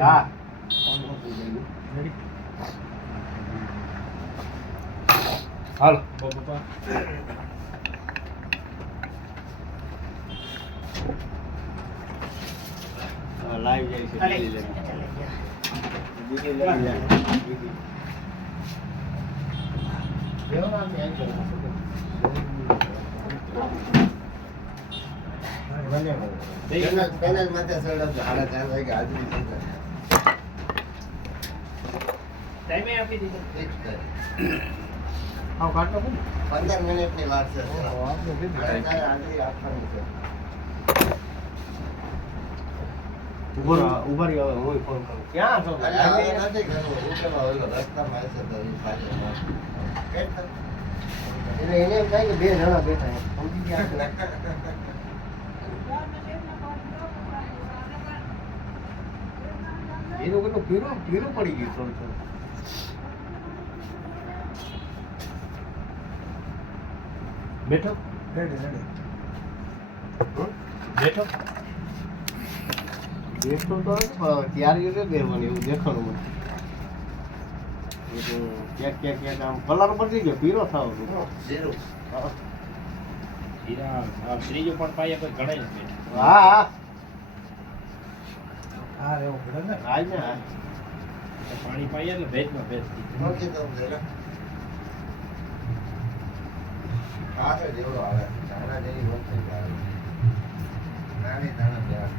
હા હાલો બાપા લાઈવ જાય છે દીદી લઈ જાય દીદી દેવા અમે આવી ગયો પેનલ માથે સડો હાડા 4 વાગે હાજરી થઈ ટાઈમે આપી દીધો ફિક્સ કરે હા કાટો 15 મિનિટની વાર છે આપણે કીધું હાજરી આપવાની છે ઉભા રહી હવે હું ફોન કરું ક્યાં છો ભાઈ નથી ઘરે ઉકેમાં ઓલો રસ્તામાં આવશે તો એ પાસે એને એમ થાય કે બે જણા બેઠા છે સમજી ગયા એનું કેટલું પીરું પડી ગયું થોડું બેઠો બેઠો બેઠો તો ત્યારે બેસવાનું એવું દેખાણું મને ક્યાંક આમ કલર બદલી ગયો પીરો થાવ ત્રીજો પણ પાયા કોઈ ઘણા નથી હા હા રેવું પડે ને રાજ ને પાણી પાઈએ એટલે ભેજમાં ભેજ નોકી તો આવે જેવડો આવે દાણા જેવી વસ્તુ આવે નાની દાણા જેવા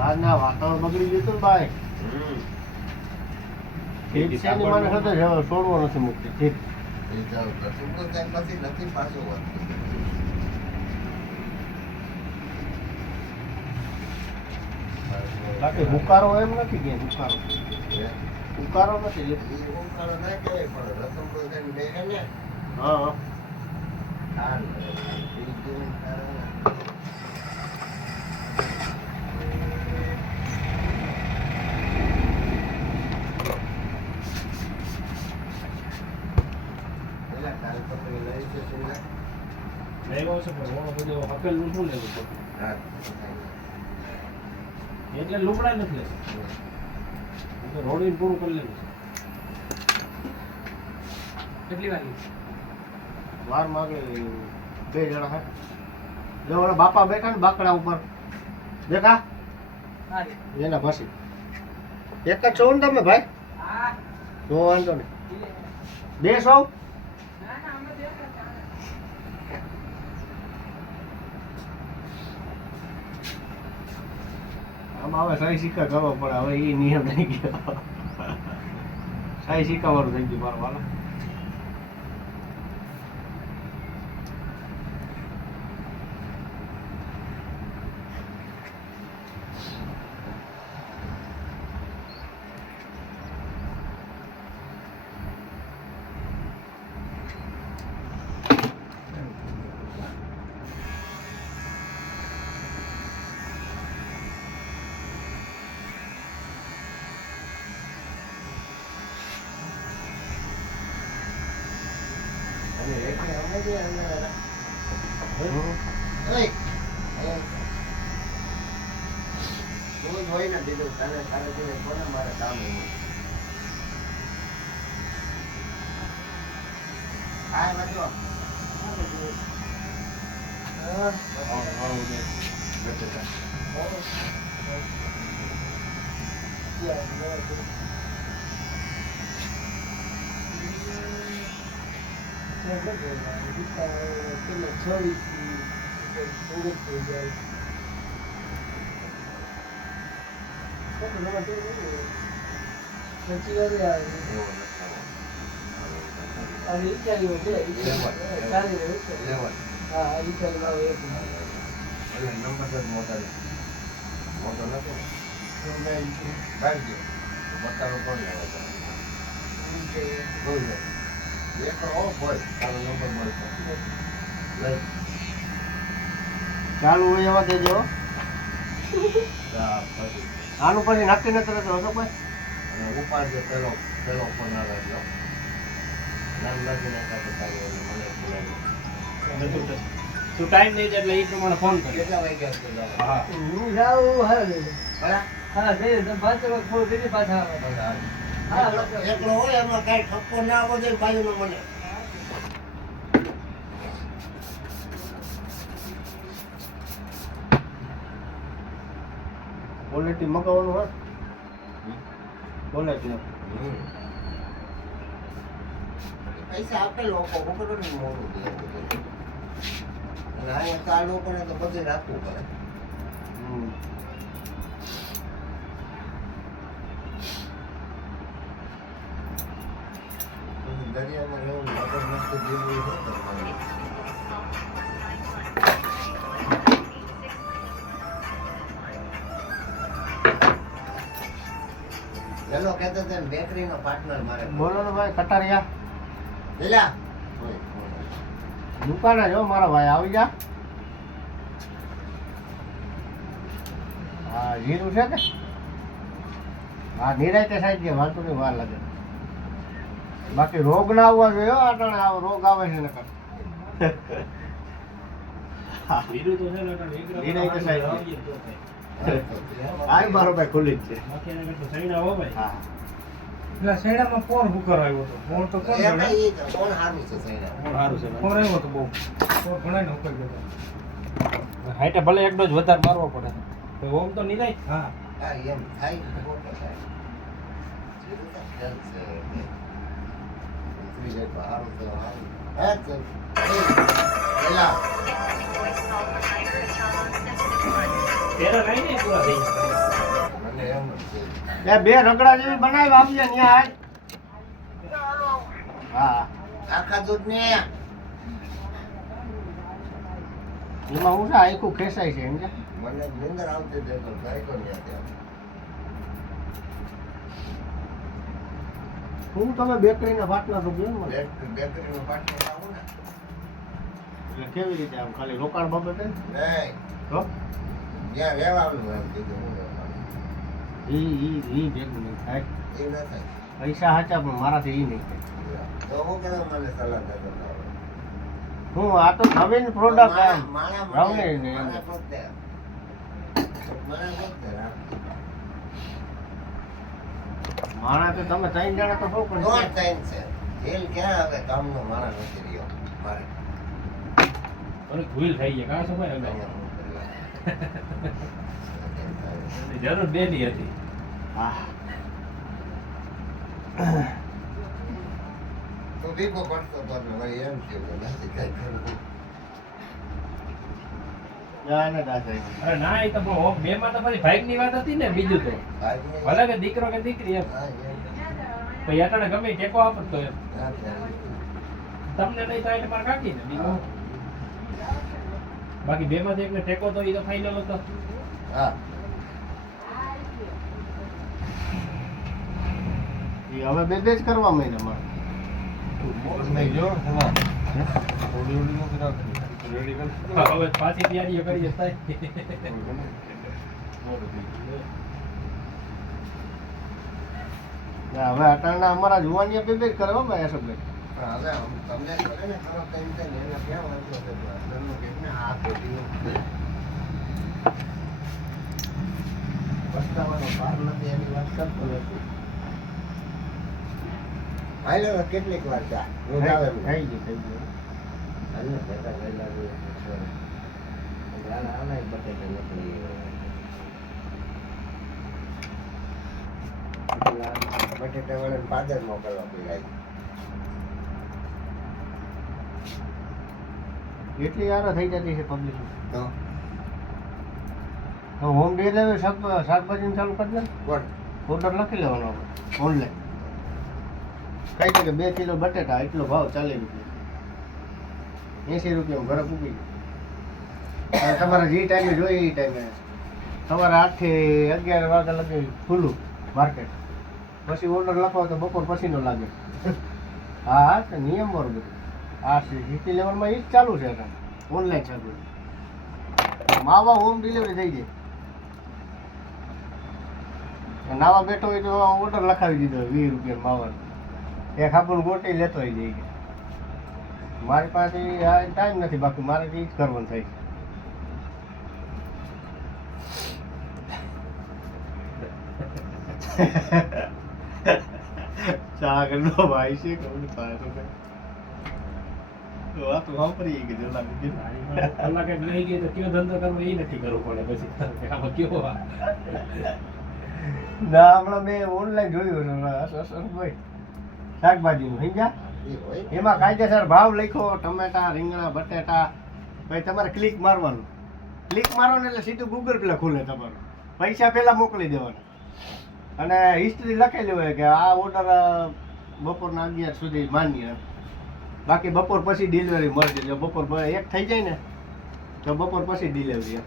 આજના વાતાવરણ બગડી ગયું હતું ને ભાઈ ઠીક છે ને મને હતો છોડવો નથી મૂકતી ઠીક નથી પાછું બાકી હુકારો એમ નથી કે હુકારો નથી હુકારો ના કહેવાય પણ રસમ તો બે ને હા એટલે લુગડા નથી રોડી પૂરું કરી લેવું કેટલી વાર માગે બે જણા હે જો ઓલા બાપા બેઠા ને બાકડા ઉપર દેખા એના પછી એક જ છો ને તમે ભાઈ તો વાંધો નહીં બે છો આમાં હવે સહી સિક્કા કરવો પડે હવે એ નિયમ થઈ ગયો સહી સિક્કા વાળું થઈ ગયું મારું વાલા મારે કામ હા બધો ચાલુ હોય એવા દેજો આનું પછી નાખી નથી રહેતો હતો કોઈ ઉપાડજો પેલો પેલો ફોન આવે એટલો નામ લખીને કાઢે તારી ઓલી મને બોલાવી અને તું ટાઈમ નહીં દે એટલે એ પ્રમાણે ફોન કરે. કેટલા વાગ્યા સુધી જાવ? હા. હું જાઉં હારે. બરાબર? હા જઈએ તો પાછો ફોન કરી પાછા આવે. હા, એકલો હોય એમાં કાંઈ ઠપકો ના આવવો જોઈએ બાજુનો મને. ક્વોલિટી મગાવવાનું હોય ક્વોલિટી પૈસા આપે લોકો ખબર ને મોડું દે અને અહીંયા તો આ લોકોને તો બધું રાખવું પડે. દરિયામાં રહેવું મગજ મસ્ત જેવું હોય તો પેલો કહેતો હતો ને બેકરીનો પાર્ટનર મારે. બોલો ને ભાઈ કટારિયા લીલા દુકાને જો મારા ભાઈ આવી જા. હા જીરું છે કે હા નિરાયતે સાઈડ જે વાંધો નહીં વાર લાગે બાકી રોગ ના આવવા જોઈએ હો, અટાણે આવો રોગ આવે છે નકર. બીજું તો છે ને એટલે એક રકમ નિરાંતે સાહેબ. આવીએ તો થાય. આ મારો ભાઈ ખુલ્લી જ છે. બાકી એના કરતાં સૈણા હો ભાઈ. હા પેલા શેણામાં કોણ હુકર આવ્યો હતો? કોણ તો કોણ એમ જણે? નહીં, કોણ સારું છે સૈના? કોણ સારું છે કોણ ભાઈ? આવ્યો હતો બહુ? કોણ ઘણાને હુકર ગયો હતો? હાઈટે ભલે એક ડોઝ વધારે મારવો પડે તો ઓમ તો નિરાય. હા. હા એમ થાય ખોટો થાય. જીરું તો ખેલ છે એટલે. ઉતરી જાય તો સારું તો સારું. હા ચાલ. પેલા તેરા નહીં ને પૂરા થઈ જાય. મને એમ જ છે. બે રગડા જેવી બનાવી આપીએ ન્યા હા આખા દૂધ ને એમાં હું છે આખું ખેસાય છે એમ છે. મને નિંદર આવતી હતી તો ગાયકો ન્યા ત્યાં. હું તમે બેકરીના પાર્ટનર તો ગયો ને બેકરીનો પાર્ટનર આવું ને એટલે કેવી રીતે આમ ખાલી રોકાણ બાબતે નહીં તો જ્યાં રહેવાનું એમ કીધું હું રહેવાનું ઈ ભેગું નહીં થાય એ ના થાય પૈસા સાચા પણ મારાથી ઈ નહીં થાય તો હું કરે મને સલાહ દેતો હું આ તો નવીન પ્રોડક્ટ એમ રાવણે ને એમ મને પોતે માણા તો તમે ત્રણ જણા તો બહુ પણ ત્રણ છે જેલ ક્યાં આવે કામનો માણા નથી રહ્યો મારે અને ભૂલ થઈ જાય કાં સમય હવે જરૂર બેની હતી. હા તો દીપો પડતો તો વળી એમ થયું કે નથી કઈ કરવું જાને દાદા અરે ના એ તો બે માં તો પછી ભાઈ ની વાત હતી ને બીજું તો ભલે કે દીકરો કે દીકરી એમ પછી અટાણે ગમે ટેકો આપત તો એમ તમને નહીં થાય એટલે મારે કાઢી ને બીજું બાકી બે માંથી એકને ટેકો તો એ તો ફાઇનલ હતો. હા એ હવે બે જ કરવા માંડ્યા મારે હવે પાછી તૈયારીઓ કરી જતા હવે અટાણા અમારા જુવાનિયા બે જ કરે હો ભાઈ આ શબ્દ હવે તમને કરે ને ખરો કઈ રીતે એને ક્યાં વાંધો છે ઘરનું કે ને આ પેટીનું પસ્તાવાનો ભાર નથી એની વાત કરતો નથી. હાલે કેટલીક વાર ચા રોજ આવે થઈ ગયું હાલને બેટા ગયેલા જોઈએ આના બટેટા નીકળી બટેટા વાળાને પાદર મોકલવા પીડાય એટલી યાર થઈ જતી છે પબ્લિક તો હોમ ડિલિવરી શાકભાજી ચાલુ કરી દે કોણ ઓર્ડર લખી લેવાનો આપણે ઓનલાઈન કઈ દે કે 2 કિલો બટેટા એટલો ભાવ 40 રૂપિયા 80 રૂપિયા ઘરે પૂકી જાય. તમારે જે ટાઈમે જોઈએ એ ટાઈમે સવારે 8 થી 11 વાગ્યા લગી ખુલ્લું માર્કેટ પછી ઓર્ડર લખો તો બપોર પછીનો લાગે. હા હા તો નિયમ વાળું બધું આ સિટી લેવલમાં એ જ ચાલુ છે ઓનલાઈન ચાલુ માવા હોમ ડિલિવરી થઈ જાય નાવા બેઠો હોય તો ઓર્ડર લખાવી દીધો 20 રૂપિયા માવાનો એક આપણને ગોટી લેતો હોય જઈ મારી પાસે આ ટાઈમ નથી બાકી મારે એ જ કરવાનું થાય ચા કરનો ભાઈ છે કોણ થાય તો આ તો વાપરી કે જોલા બીજી કલાક એક લઈ ગઈ તો કયો ધંધો કરવો એ નક્કી કરવું પડે પછી આમાં કયો ના હમણાં મેં ઓનલાઈન જોયું ભાઈ શાકભાજીનું સમજ્યા એમાં કાયદેસર ભાવ લખ્યો ટમેટા રીંગણા બટેટા ભાઈ તમારે ક્લિક મારવાનું ક્લિક મારો ને એટલે સીધું ગૂગલ પે ખુલે તમારું પૈસા પહેલા મોકલી દેવાના અને હિસ્ટ્રી લખેલી હોય કે આ ઓર્ડર બપોરના 11 સુધી માન્ય બાકી બપોર પછી ડિલિવરી મળશે જો બપોર 1 થઈ જાય ને તો બપોર પછી ડિલિવરી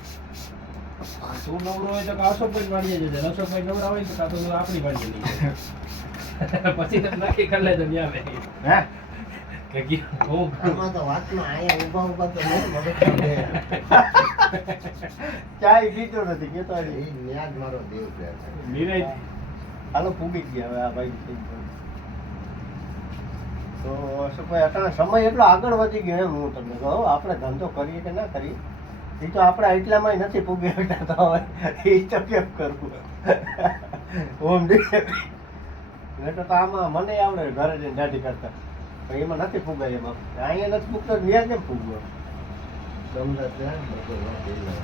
તું નવરો હોય તો અશોકભાઈ વાળીએ જજે અશોકભાઈ નવરા હોય તો કાં તો આપણી વાળીએ લઈ પછી તમે નક્કી કરી લેજો ત્યાં હે કે હું આમાં તો વાતમાં આયા ઊભા તો નહીં મદદ કરે ચાય પીતો નથી કેતો એ ન્યાજ મારો દેવ છે નિરાય હાલો પૂગી ગયા હવે આ ભાઈ તો અશોકભાઈ અત્યારે સમય એટલો આગળ વધી ગયો એમ હું તમને કહું આપણે ધંધો કરીએ કે ના કરીએ એ તો આપણે એટલામાં નથી પૂગી શકતા તો હવે એ તો કેમ કરવું હોમ ડિલિવરી એટલે તો આમાં મને આવડે ઘરે જઈને દાઢી કરતા પણ એમાં નથી ફૂગાય એમાં અહીંયા નથી ફૂગતો ત્યાં કેમ ફૂગવો સમજા છે બધું ના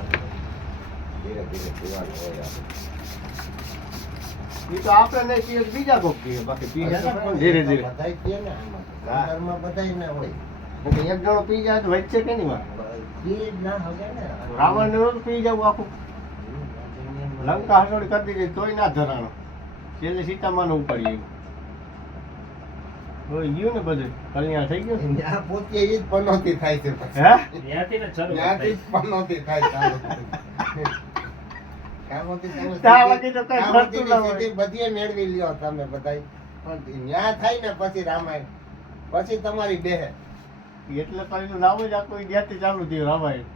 ધીરે ધીરે પીવાનું હોય એ તો આપણે નહીં પીએ તો બીજા કોક પીએ બાકી પી જાય પણ ધીરે ધીરે બધાય પીએ ને આમાં ઘરમાં બધાય ના હોય એટલે એક જણો પી જાય તો વચ્ચે કે નહીં વાત પીએ જ ના હવે ને રાવણ ને પી જવું આખું લંકા હસોડી કરી દીધી તોય ના ધરાણો છેલ્લે સીતામાનું ઉપાડી આવ્યું ગયું ને બધું કલ્યાણ થઈ ગયું ત્યાં પોતે એ જ પનોતી થાય છે પછી હે ત્યાંથી ને શરૂ ત્યાંથી જ પનોતી થાય કામોથી તમે ત્યાં લગી તો કઈ કામોથી ખર્ચું ના હોય. સીધી બધીએ મેળવી લ્યો તમે બધાય પણ ન્યા થાય ને પછી રામાયણ પછી તમારી બેહે એટલે તો એનું નામ જ આખું ત્યાંથી ચાલુ થયું રામાયણ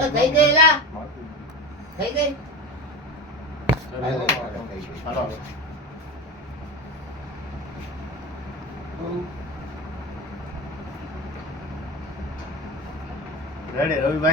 એ થઈ ગઈ લા થઈ ગઈ હાલો. રેડી રવિભાઈ